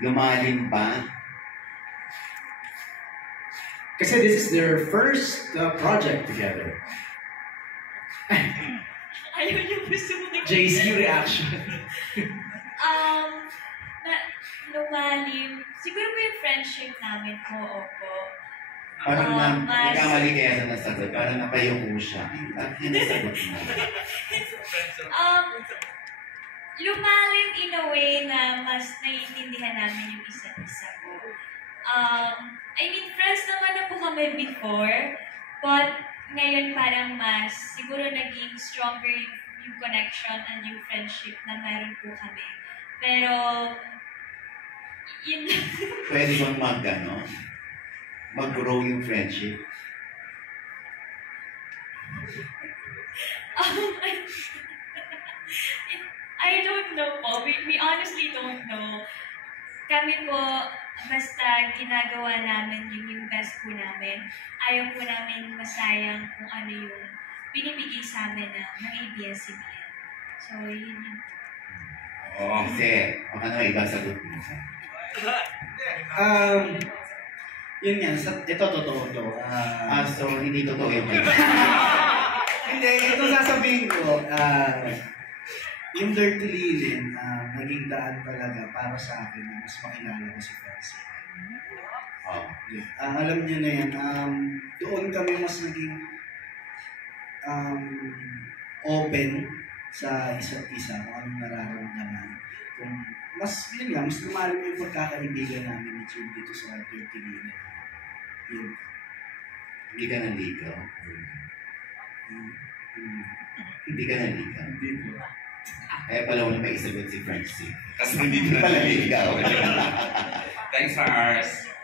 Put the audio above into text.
Lumalim pa? Kasi this is their first project together. Ayaw niyo gusto mo na... JC reaction. Na, lumalim. Siguro po yung friendship namin po, opo. Parang nagkamali kaya sa nasagot. Parang napayoko siya. At yun nasagot mo. Lumalim in a way na mas naiintindihan namin yung isa't isa po. I mean, friends naman na po kami before, but ngayon parang mas siguro naging stronger yung connection and yung friendship na meron po kami. Pero, yun lang. Pwede bang mag-grow yung friendship? I don't know po. We honestly don't know. Kami po, basta ginagawa namin yung best po namin. Ayaw po namin masayang kung ano yung binibigay sa amin ng ABS-CBN. So, yun yun. Oo, kasi baka naman iba sagot mo. Yun nga, ito totoo to. So hindi totoo yung Hindi, ito sasabihin ko, yung Dirty Linen, naging daan talaga para sa akin na mas makilala ko si Francie. Alam niyo na yan, doon kami mas naging open sa isa't isa kung anong nararamdaman. Kung mas lumalim yung pagkakaibigan namin ni June dito sa Dirty Linen. Yun. Hindi ka naligaw? Hindi ka naligaw? Hindi po. Kaya pala wala may isagot si Francie. Kasi hindi ka naligaw. Thanks, Mars.